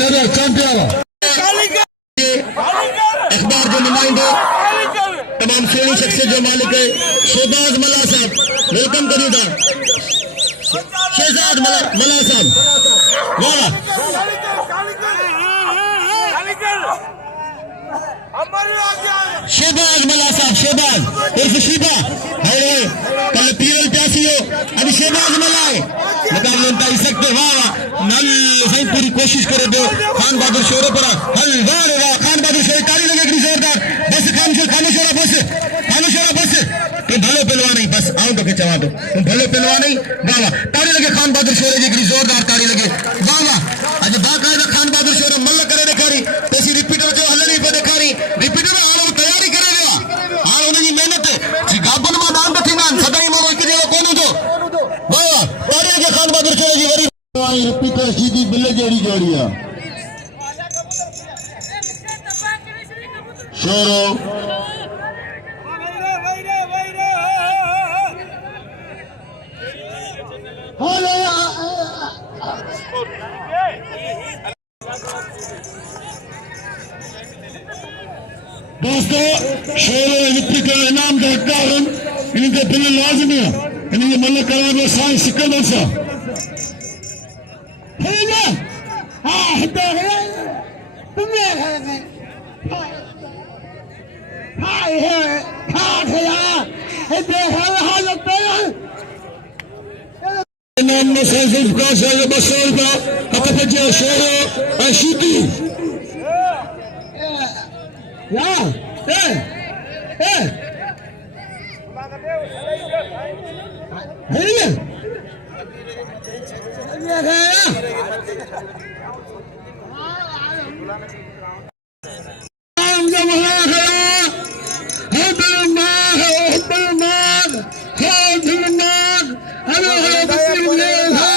चलो चैंपियन अखबार जो नुमाइंदे तमाम श्रेणी शख्सियत जो मालिक है शहबाज मला साहब वेलकम करिए था शहजाद मला साहब वाह शहबाज मला साहब शहबाज उर्फ शिबा है कल पीरल प्यासी हो अभी शहबाज मला है मुकाबले में सकते वाह नल सही पूरी कोशिश करे दो खान बहादुर शोरे पर हल वाह वाह खान बहादुर शोरे ताली लगे इतनी जोरदार बस खान शोरा बस तुम भले पहलवान नहीं बस आओ तो चवा दो तुम भले पहलवान नहीं वाह वाह ताली लगे खान बहादुर शोरे जी इतनी जोरदार ताली लगे वाह वाह आज बाकायदा खान बहादुर शोरे मल्ल करे दिखारी तैसी रिपीटर जो हल नहीं पे दिखारी रिपीटर हाल तैयारी करे दिया हाल उन्हें मेहनत है जी गाबन में दान रखेंगे सदाई मारो एक जगह कौन हो तो वाह वाह ताली लगे खान बहादुर शोरे जी वरी रिपीटर सीधी बिल्ले जोड़ी जोड़िया शोरो दोस्तों शोरो रिपीटर इनाम का हकदार इनके बिल लाजमी है इन्हें मल्ल करा दो साई सिकंद सा है ना हाँ हिते है तुम्हें है हाय है खाट है यार हिते है हालत है नाम में सैफ का साल बसोल का अपने शोरो अशीती या है